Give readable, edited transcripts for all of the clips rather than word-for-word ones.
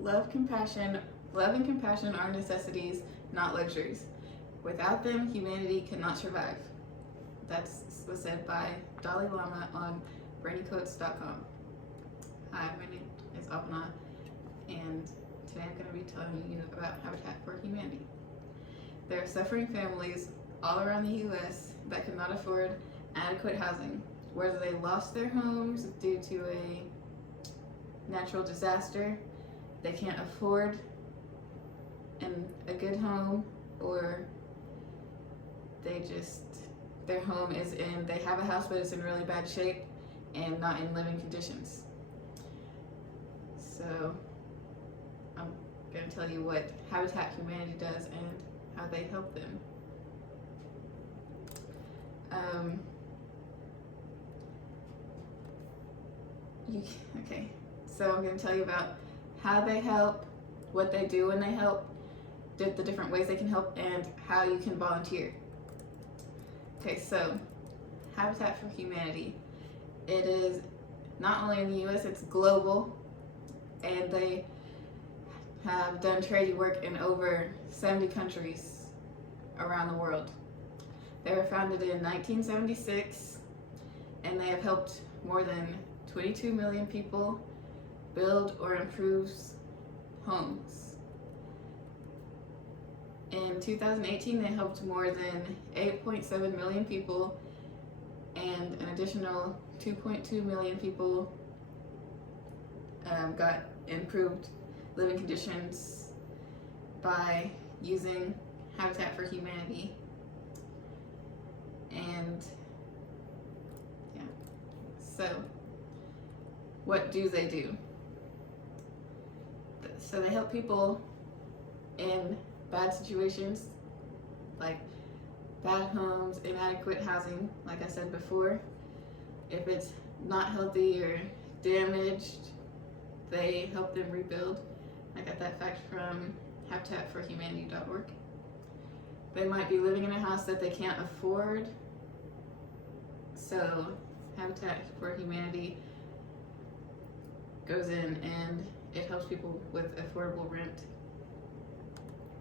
Love and compassion are necessities, not luxuries. Without them, humanity cannot survive. That's was said by Dalai Lama on brainyquotes.com. Hi, my name is Apna, and today I'm going to be telling you about Habitat for Humanity. There are suffering families all around the U.S. that cannot afford adequate housing, whether they lost their homes due to a natural disaster, they can't afford a good home, or their home they have a house but it's in really bad shape and not in living conditions. So I'm going to tell you what Habitat Humanity does and how they help them. Okay, so I'm going to tell you about how they help, what they do when they help, the different ways they can help, and how you can volunteer. Okay, so Habitat for Humanity, it is not only in the US, it's global, and they have done charity work in over 70 countries around the world. They were founded in 1976, and they have helped more than 22 million people build or improve homes. In 2018, they helped more than 8.7 million people, and an additional 2.2 million people got improved living conditions by using Habitat for Humanity. And yeah, so what do they do? So they help people in bad situations, like bad homes, inadequate housing, like I said before. If it's not healthy or damaged, they help them rebuild. I got that fact from habitatforhumanity.org. They might be living in a house that they can't afford, so Habitat for Humanity goes in and it helps people with affordable rent.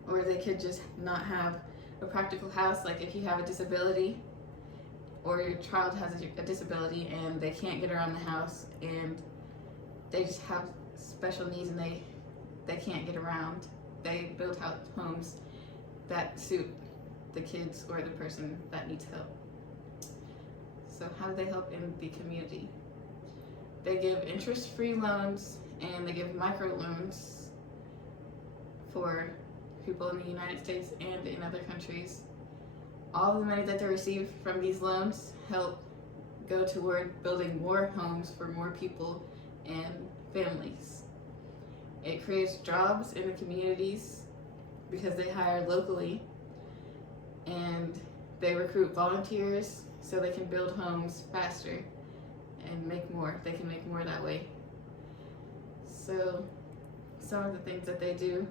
Or they could just not have a practical house, like if you have a disability or your child has a disability and they can't get around the house and they just have special needs and they can't get around. They build homes that suit the kids or the person that needs help. So how do they help in the community? They give interest-free loans and they give microloans for people in the United States and in other countries. All the money that they receive from these loans help go toward building more homes for more people and families. It creates jobs in the communities because they hire locally, and they recruit volunteers so they can build homes faster and make more. They can make more that way. So some of the things that they do: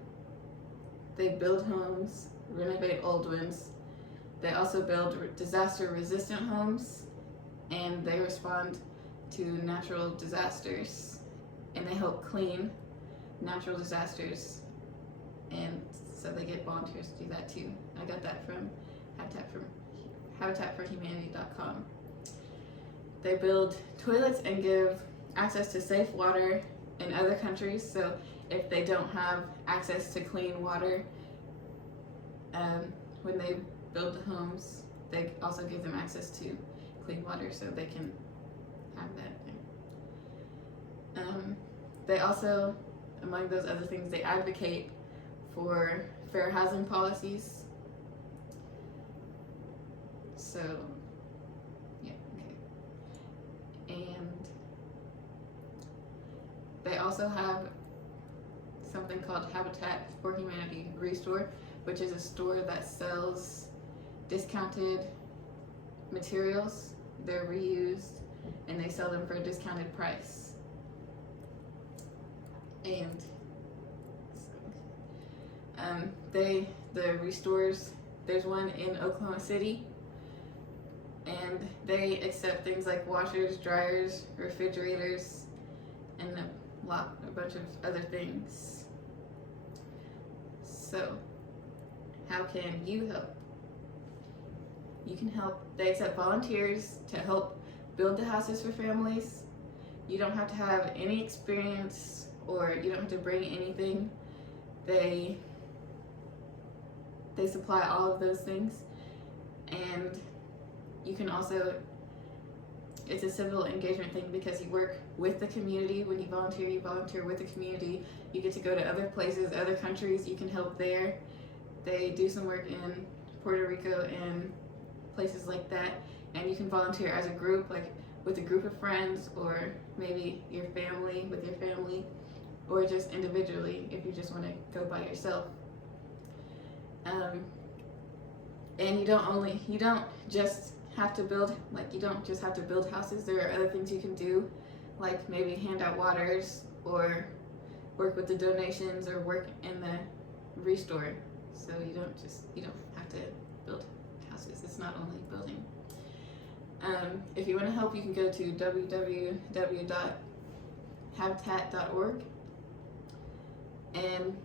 they build homes, renovate old ones. They also build disaster-resistant homes, and they respond to natural disasters, and they help clean natural disasters, and so they get volunteers to do that too. I got that from habitatforhumanity.com. They build toilets and give access to safe water in other countries, so if they don't have access to clean water, when they build the homes, they also give them access to clean water so they can have that. They also, among those other things, they advocate for fair housing policies. So, yeah, okay. And they also have something called Habitat for Humanity Restore, which is a store that sells discounted materials. They're reused and they sell them for a discounted price. And the restores, there's one in Oklahoma City, and they accept things like washers, dryers, refrigerators, and a bunch of other things. So how can you help? You can help. They accept volunteers to help build the houses for families. You don't have to have any experience, or you don't have to bring anything. They supply all of those things. And you can also, it's a civil engagement thing because you work with the community. When you volunteer with the community. You get to go to other places, other countries. You can help there. They do some work in Puerto Rico and places like that. And you can volunteer as a group, like with a group of friends, or maybe your family, with your family, or just individually if you just want to go by yourself. And you don't just have to build, you don't just have to build houses. There are other things you can do, like maybe hand out waters, or work with the donations, or work in the restore. So you don't have to build houses. It's not only building. If you want to help, you can go to www.habitat.org, and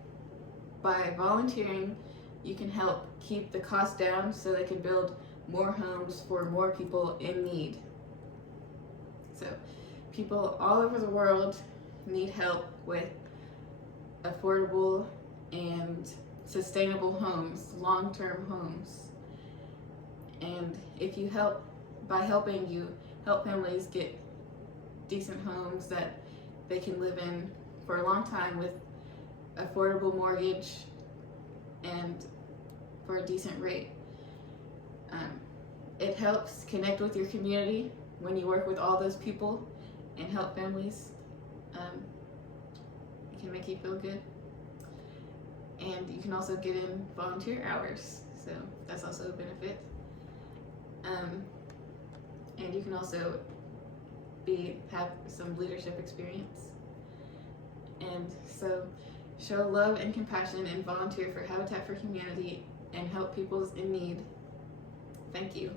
by volunteering you can help keep the cost down so they can build more homes for more people in need. So people all over the world need help with affordable and sustainable homes, long-term homes. And if you help, by helping, you help families get decent homes that they can live in for a long time with affordable mortgage and for a decent rate. It helps connect with your community when you work with all those people and help families. It can make you feel good. And you can also get in volunteer hours, so that's also a benefit. And you can also have some leadership experience. And so show love and compassion and volunteer for Habitat for Humanity and help people in need. Thank you.